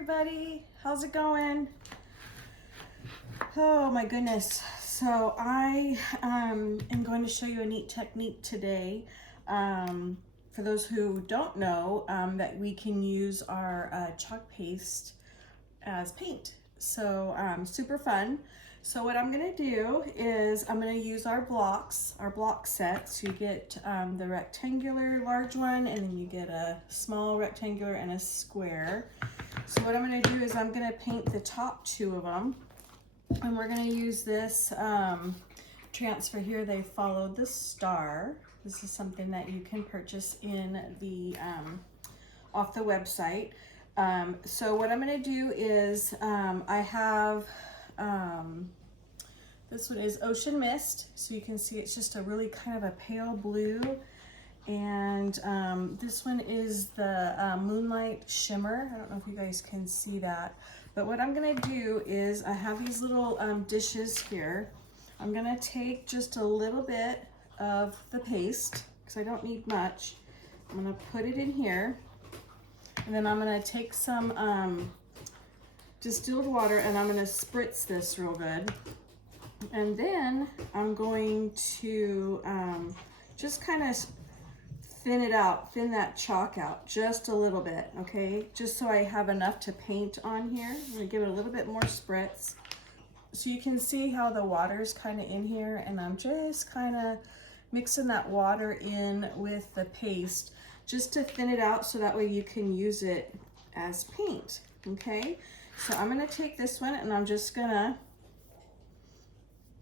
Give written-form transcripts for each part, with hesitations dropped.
everybody, how's it going? Oh my goodness, so I am going to show you a neat technique today. For those who don't know, that we can use our chalk paste as paint. So super fun. So what I'm going to do is I'm going to use our block sets. You get the rectangular large one, and then you get a small rectangular and a square. So what I'm going to do is I'm going to paint the top two of them, and we're going to use this transfer here. They followed the star. This is something that you can purchase in the off the website. So what I'm going to do is I have this one is Ocean Mist, so you can see it's just a really kind of a pale blue, and this one is the Moonlight Shimmer. I don't know if you guys can see that, but what I'm going to do is I have these little dishes here. I'm going to take just a little bit of the paste because I don't need much. I'm going to put it in here, and then I'm going to take some distilled water and I'm going to spritz this real good. And then I'm going to just kind of thin it out, thin that chalk out just a little bit, okay? Just so I have enough to paint on here. I'm going to give it a little bit more spritz. So you can see how the water's kind of in here, and I'm just kind of mixing that water in with the paste just to thin it out so that way you can use it as paint, okay? So I'm going to take this one and I'm just going to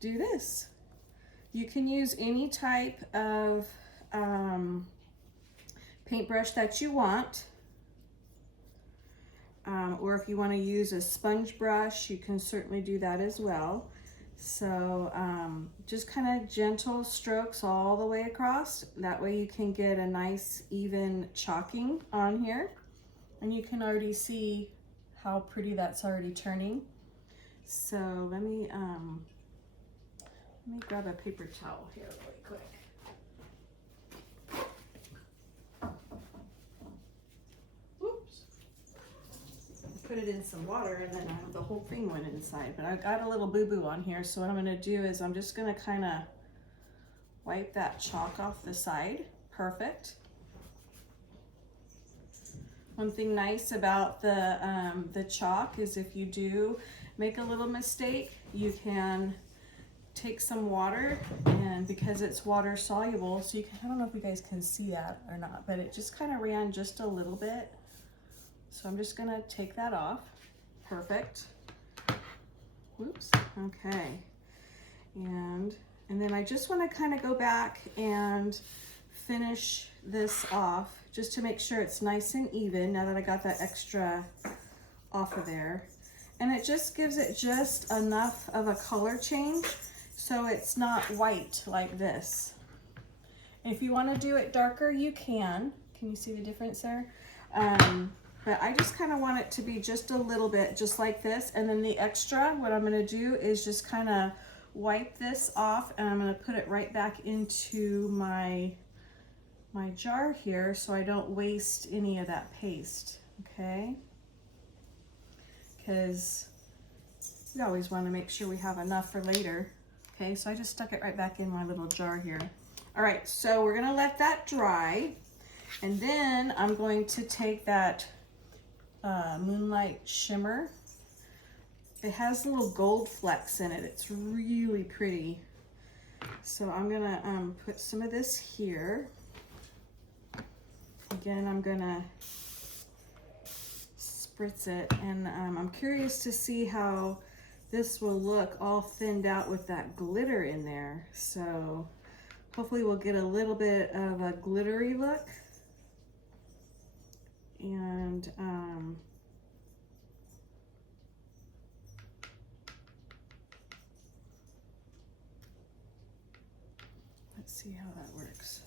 do this. You can use any type of paintbrush that you want, or if you want to use a sponge brush, you can certainly do that as well. So just kind of gentle strokes all the way across. That way you can get a nice even chalking on here, and you can already see how pretty that's already turning. So let me grab a paper towel here really quick. Oops. Put it in some water, and then the whole thing went inside. But I got a little boo-boo on here, so what I'm going to do is I'm just going to kind of wipe that chalk off the side. Perfect. One thing nice about the chalk is if you do make a little mistake, you can take some water, and because it's water soluble, so you can, I don't know if you guys can see that or not, but it just kind of ran just a little bit. So I'm just gonna take that off. Perfect. Whoops. Okay. And then I just want to kind of go back and finish this off just to make sure it's nice and even now that I got that extra off of there. And it just gives it just enough of a color change so it's not white like this. If you want to do it darker, you can. Can you see the difference there? But I just kind of want it to be just a little bit just like this. And then the extra, what I'm going to do is just kind of wipe this off, and I'm going to put it right back into my jar here so I don't waste any of that paste, okay? Because we always want to make sure we have enough for later. Okay, so I just stuck it right back in my little jar here. All right, so we're gonna let that dry, and then I'm going to take that Moonlight Shimmer. It has little gold flecks in it. It's really pretty. So I'm gonna put some of this here. Again, I'm gonna spritz it, and I'm curious to see how this will look all thinned out with that glitter in there. So hopefully we'll get a little bit of a glittery look. And let's see how that works.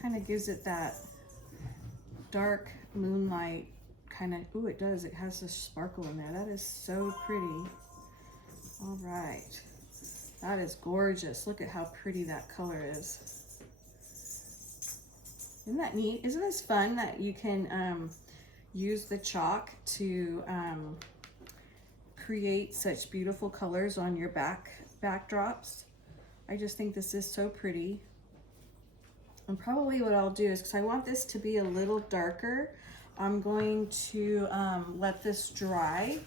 Kind of gives it that dark moonlight kind of, ooh, it does. It has a sparkle in there. That is so pretty. All right. That is gorgeous. Look at how pretty that color is. Isn't that neat? Isn't this fun that you can use the chalk to create such beautiful colors on your backdrops. I just think this is so pretty. And probably what I'll do is, because I want this to be a little darker, I'm going to let this dry,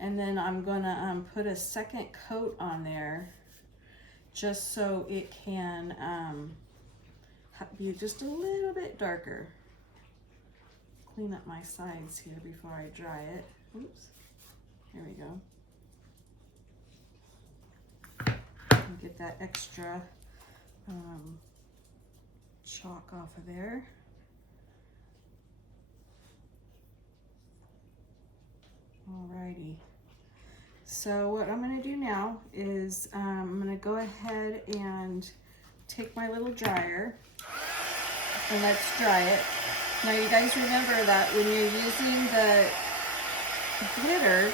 and then I'm gonna put a second coat on there just so it can be just a little bit darker. Clean up my sides here before I dry it. Oops, here we go. And get that extra chalk off of there. Alrighty. So what I'm going to do now is I'm going to go ahead and take my little dryer and let's dry it. Now you guys remember that when you're using the glitter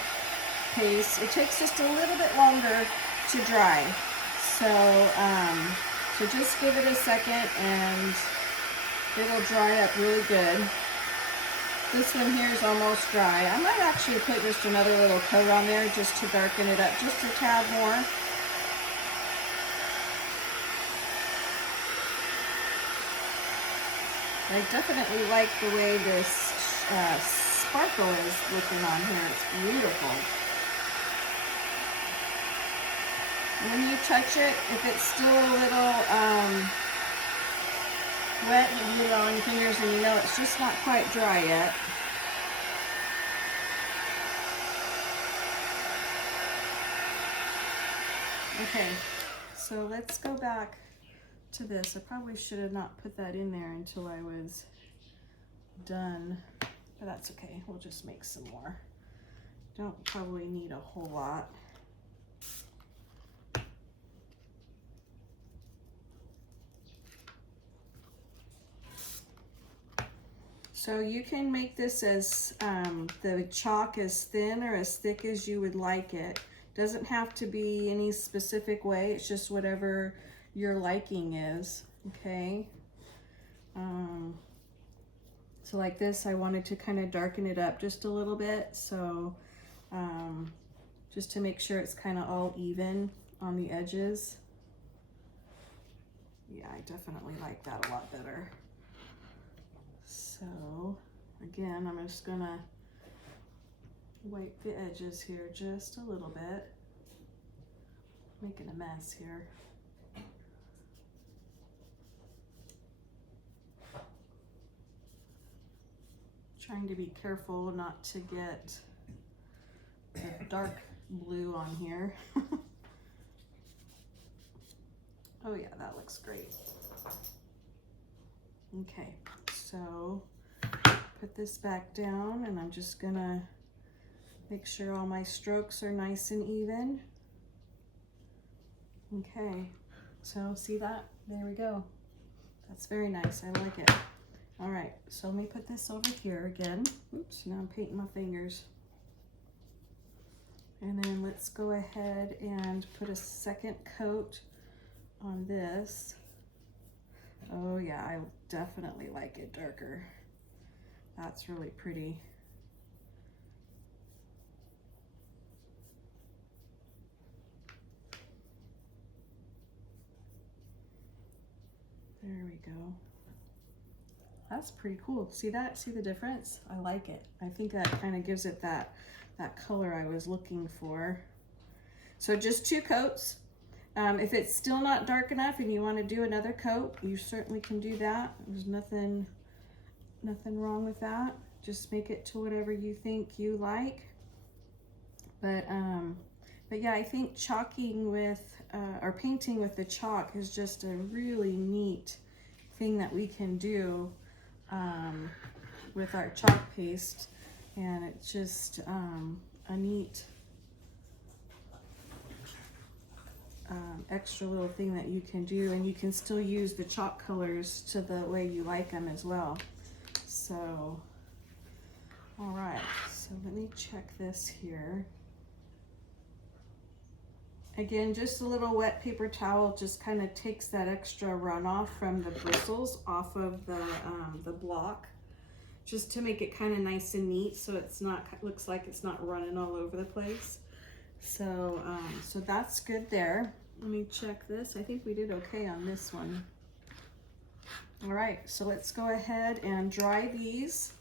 paste, it takes just a little bit longer to dry. So just give it a second and it'll dry up really good. This one here is almost dry. I might actually put just another little coat on there just to darken it up just a tad more. I definitely like the way this sparkle is looking on here. It's beautiful. When you touch it, if it's still a little wet, you get it on your fingers and you know it's just not quite dry yet. Okay, so let's go back to this. I probably should have not put that in there until I was done, but that's okay. We'll just make some more. Don't probably need a whole lot. So you can make this as the chalk as thin or as thick as you would like it. Doesn't have to be any specific way. It's just whatever your liking is, okay? So like this, I wanted to kind of darken it up just a little bit. So just to make sure it's kind of all even on the edges. Yeah, I definitely like that a lot better. So again, I'm just gonna wipe the edges here just a little bit. Making a mess here. Trying to be careful not to get the dark blue on here. Oh yeah, that looks great. Okay, so put this back down and I'm just gonna make sure all my strokes are nice and even. Okay, so see that? There we go. That's very nice, I like it. All right, so let me put this over here again. Oops, now I'm painting my fingers. And then let's go ahead and put a second coat on this. Oh yeah, I definitely like it darker. That's really pretty. There we go. That's pretty cool. See that? See the difference? I like it. I think that kind of gives it that color I was looking for. So just 2 coats. If it's still not dark enough and you want to do another coat, you certainly can do that. There's nothing wrong with that. Just make it to whatever you think you like. But yeah, I think chalking with or painting with the chalk is just a really neat thing that we can do with our chalk paste, and it's just a neat extra little thing that you can do, and you can still use the chalk colors to the way you like them as well. So, all right, so let me check this here. Again, just a little wet paper towel just kind of takes that extra runoff from the bristles off of the block, just to make it kind of nice and neat, so it's not, looks like it's not running all over the place. So, so that's good there. Let me check this. I think we did okay on this one. All right, so let's go ahead and dry these.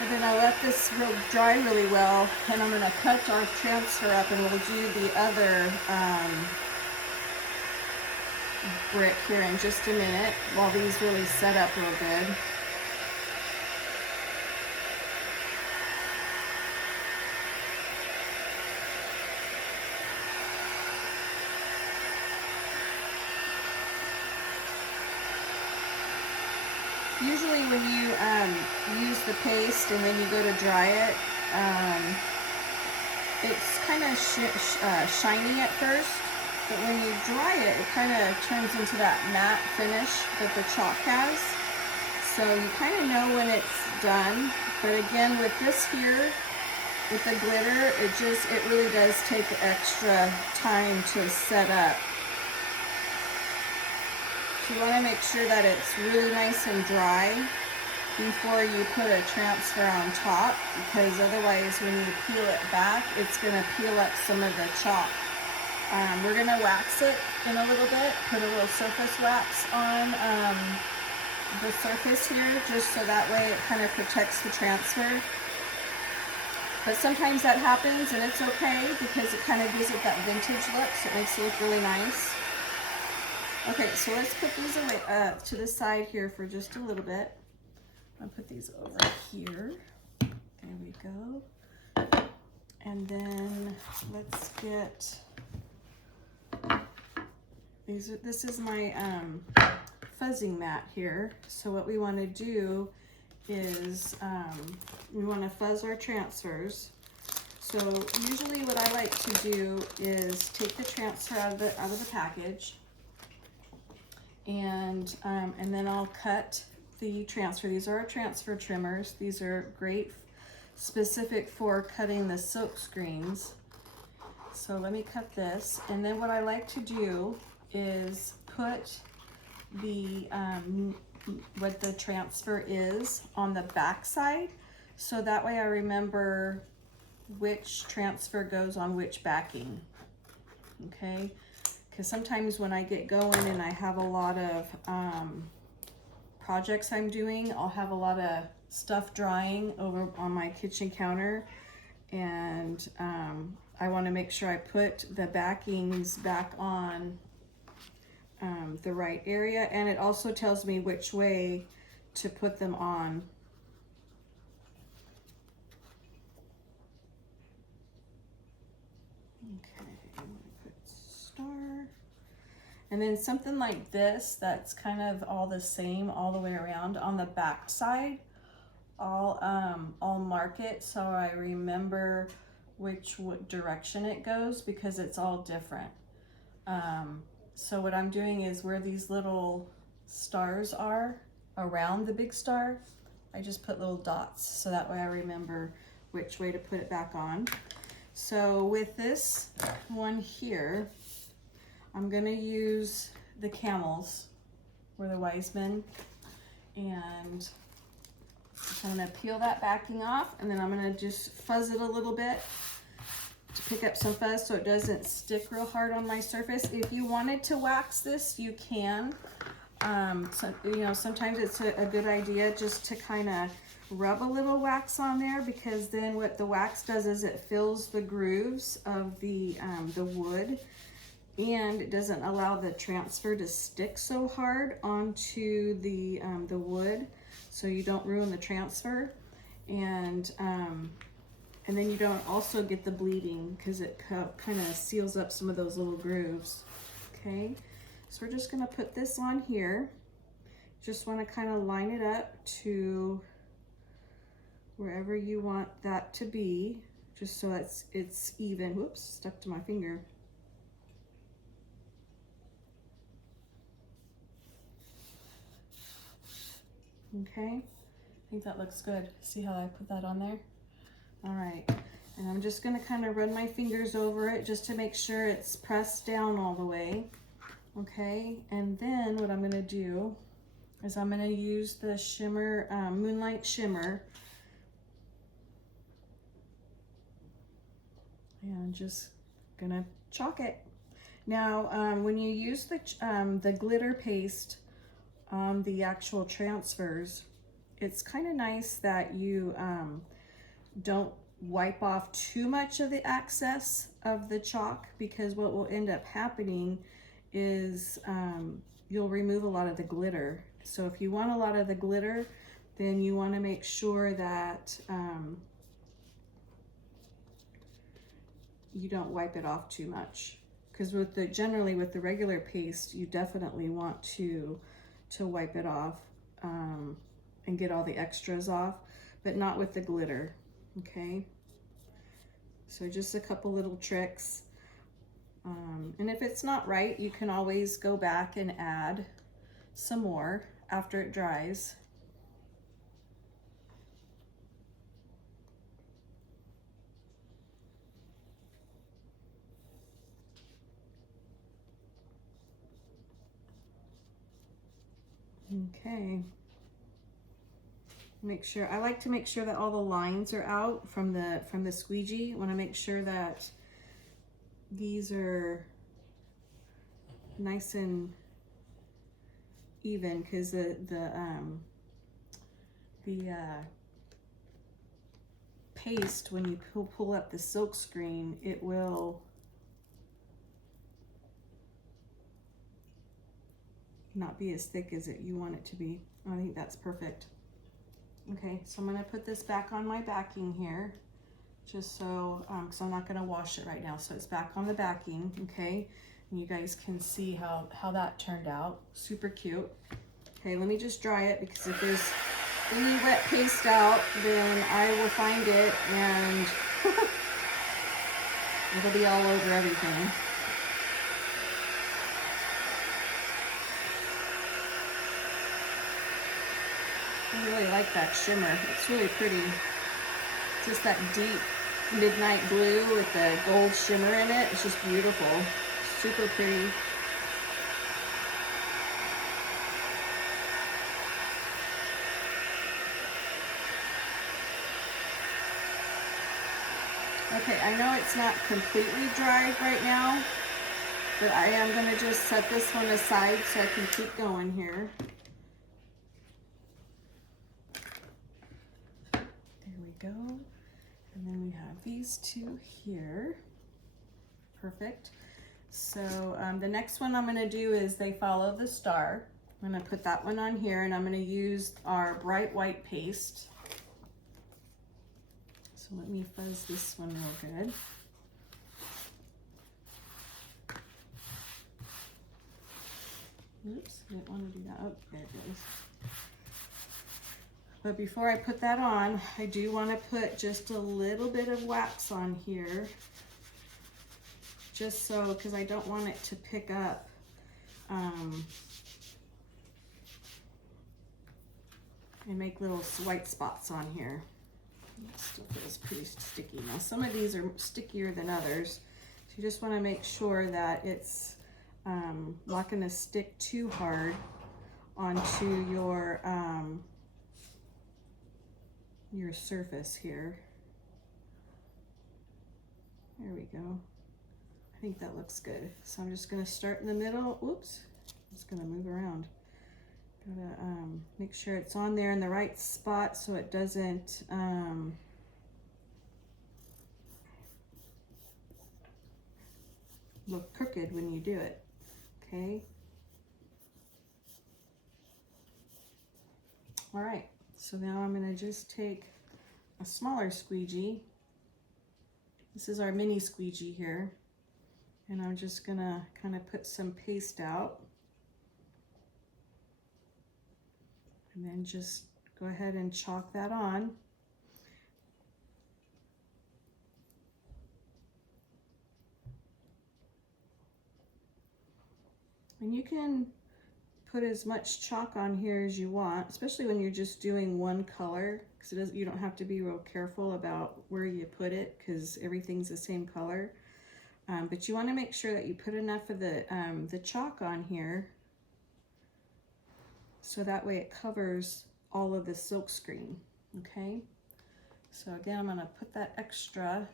And then I'll let this dry really well, and I'm gonna cut our transfer up, and we'll do the other brick here in just a minute while these really set up real good. Usually when you use the paste and then you go to dry it, it's kind of shiny at first, but when you dry it, it kind of turns into that matte finish that the chalk has. So you kind of know when it's done. But again, with this here, with the glitter, it really does take extra time to set up. So you want to make sure that it's really nice and dry before you put a transfer on top, because otherwise when you peel it back, it's going to peel up some of the chalk. We're going to wax it in a little bit, put a little surface wax on the surface here, just so that way it kind of protects the transfer. But sometimes that happens and it's okay, because it kind of gives it that vintage look, so it makes it look really nice. Okay, so let's put these away, to the side here for just a little bit. I'll put these over here. There we go. And then let's get these. This is my fuzzing mat here. So what we want to do is we want to fuzz our transfers. So usually what I like to do is take the transfer out of the package. And then I'll cut the transfer. These are our transfer trimmers. These are great, specific for cutting the silk screens. So let me cut this. And then what I like to do is put the what the transfer is on the back side, so that way I remember which transfer goes on which backing. Okay. Because sometimes when I get going and I have a lot of projects I'm doing, I'll have a lot of stuff drying over on my kitchen counter, and I want to make sure I put the backings back on the right area, and it also tells me which way to put them on. And then something like this, that's kind of all the same all the way around on the back side, I'll mark it so I remember which direction it goes, because it's all different. So what I'm doing is where these little stars are around the big star, I just put little dots so that way I remember which way to put it back on. So with this one here, I'm gonna use the camels, or the wise men, and I'm gonna peel that backing off, and then I'm gonna just fuzz it a little bit to pick up some fuzz so it doesn't stick real hard on my surface. If you wanted to wax this, you can. So, you know, sometimes it's a good idea just to kind of rub a little wax on there, because then what the wax does is it fills the grooves of the wood, and it doesn't allow the transfer to stick so hard onto the wood, so you don't ruin the transfer, and then you don't also get the bleeding, because it kind of seals up some of those little grooves. Okay, so we're just gonna put this on here. Just want to kind of line it up to wherever you want that to be, just so it's even. Whoops, stuck to my finger. Okay, I think that looks good. See how I put that on there? All right, And I'm just gonna kind of run my fingers over it just to make sure it's pressed down all the way. Okay, and then what I'm gonna do is I'm gonna use the Shimmer, Moonlight Shimmer. And I'm just gonna chalk it. Now, when you use the glitter paste on the actual transfers, it's kind of nice that you don't wipe off too much of the excess of the chalk, because what will end up happening is you'll remove a lot of the glitter. So if you want a lot of the glitter, then you want to make sure that you don't wipe it off too much. Because generally with the regular paste, you definitely want to wipe it off and get all the extras off, but not with the glitter, okay? So just a couple little tricks. And if it's not right, you can always go back and add some more after it dries. Okay. I like to make sure that all the lines are out from the squeegee. I want to make sure that these are nice and even, because the paste, when you pull up the silk screen, it will not be as thick as you want it to be. I think that's perfect. Okay, so I'm gonna put this back on my backing here, just so, because I'm not gonna wash it right now. So it's back on the backing, okay? And you guys can see how that turned out. Super cute. Okay, let me just dry it, because if there's any wet paste out, then I will find it and it'll be all over everything. I really like that shimmer. It's really pretty. Just that deep midnight blue with the gold shimmer in it. It's just beautiful. Super pretty. Okay, I know it's not completely dried right now, but I am going to just set this one aside so I can keep going here. Go, and then we have these two here. Perfect. So the next one I'm going to do is They Follow the Star. I'm going to put that one on here, and I'm going to use our bright white paste. So let me fuzz this one real good. Oops, I didn't want to do that. Oh, there it goes. But before I put that on, I do want to put just a little bit of wax on here, just so, because I don't want it to pick up and make little white spots on here. It still feels pretty sticky. Now some of these are stickier than others, so you just want to make sure that it's not going to stick too hard onto your surface here. There we go. I think that looks good. So I'm just going to start in the middle. Oops, it's going to move around. Gotta make sure it's on there in the right spot so it doesn't look crooked when you do it. Okay. All right. So now I'm going to just take a smaller squeegee. This is our mini squeegee here. And I'm just going to kind of put some paste out. And then just go ahead and chalk that on. And you can put as much chalk on here as you want, especially when you're just doing one color, because you don't have to be real careful about where you put it because everything's the same color. But you want to make sure that you put enough of the chalk on here so that way it covers all of the silk screen, okay? So again, I'm going to put that extra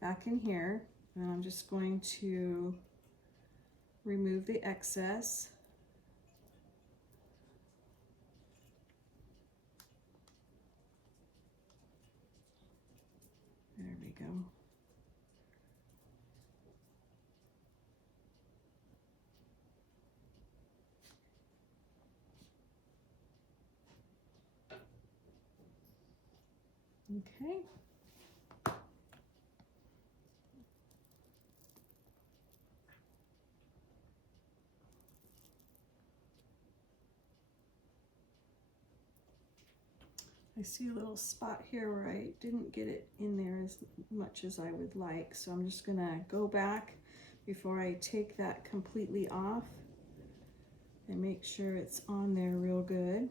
back in here, and I'm just going to remove the excess. There we go. Okay. I see a little spot here where I didn't get it in there as much as I would like, so I'm just gonna go back before I take that completely off and make sure it's on there real good.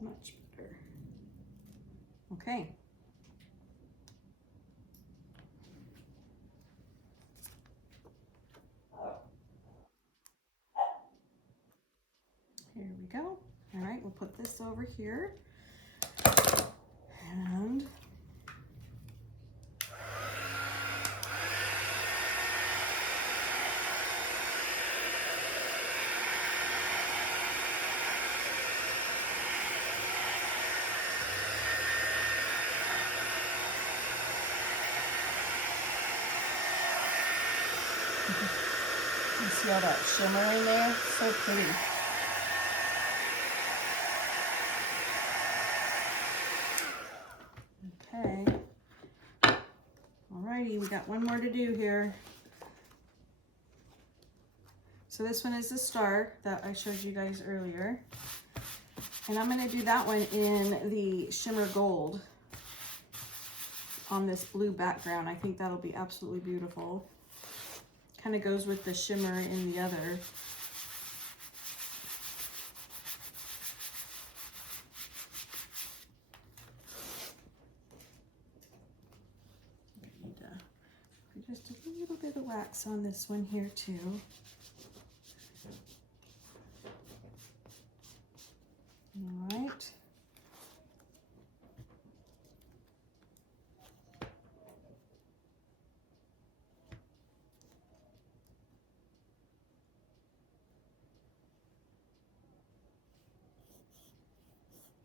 Much better. Okay. Here we go. All right, we'll put this over here. And you see all that shimmer in there? So pretty. Okay. Alrighty, we got one more to do here. So this one is the star that I showed you guys earlier. And I'm going to do that one in the shimmer gold on this blue background. I think that'll be absolutely beautiful. Kind of goes with the shimmer in the other. I need to put just a little bit of wax on this one here too. All right.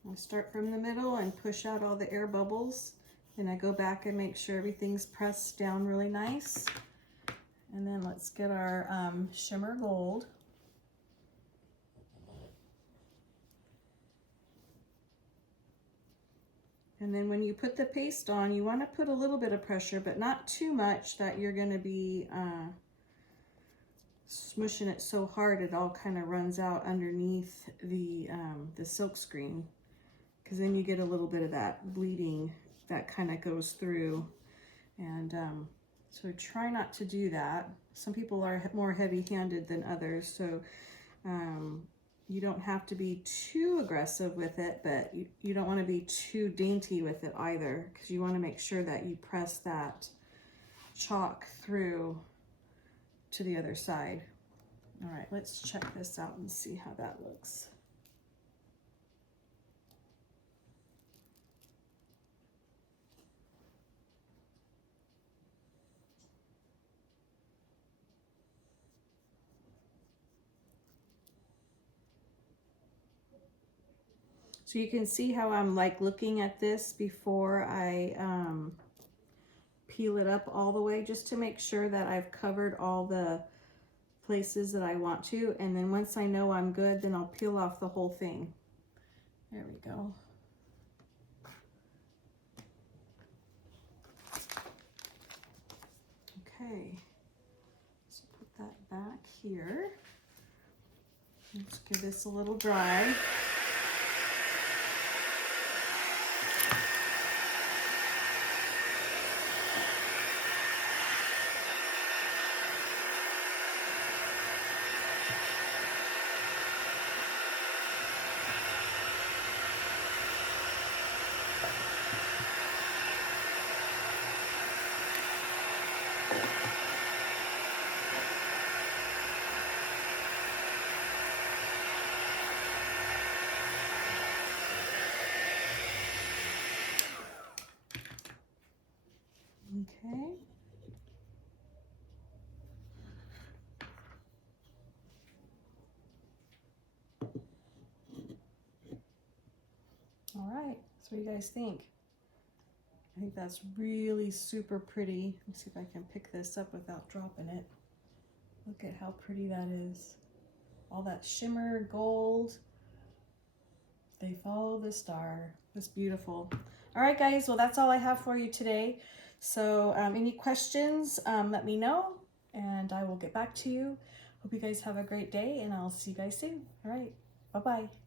I start from the middle and push out all the air bubbles, and I go back and make sure everything's pressed down really nice. And then let's get our shimmer gold. And then when you put the paste on, you want to put a little bit of pressure, but not too much that you're going to be smushing it so hard it all kind of runs out underneath the silk screen, because then you get a little bit of that bleeding that kind of goes through. And so try not to do that. Some people are more heavy-handed than others, so you don't have to be too aggressive with it, but you don't want to be too dainty with it either, because you want to make sure that you press that chalk through to the other side. All right, let's check this out and see how that looks. So you can see how I'm like looking at this before I peel it up all the way, just to make sure that I've covered all the places that I want to. And then once I know I'm good, then I'll peel off the whole thing. There we go. Okay, so put that back here. Let's give this a little dry. Okay. All right, so what do you guys think? I think that's really super pretty. Let's see if I can pick this up without dropping it. Look at how pretty that is. All that shimmer, gold. They follow the star. That's beautiful. All right, guys, well, that's all I have for you today. So any questions, let me know, and I will get back to you. Hope you guys have a great day, and I'll see you guys soon. All right, bye-bye.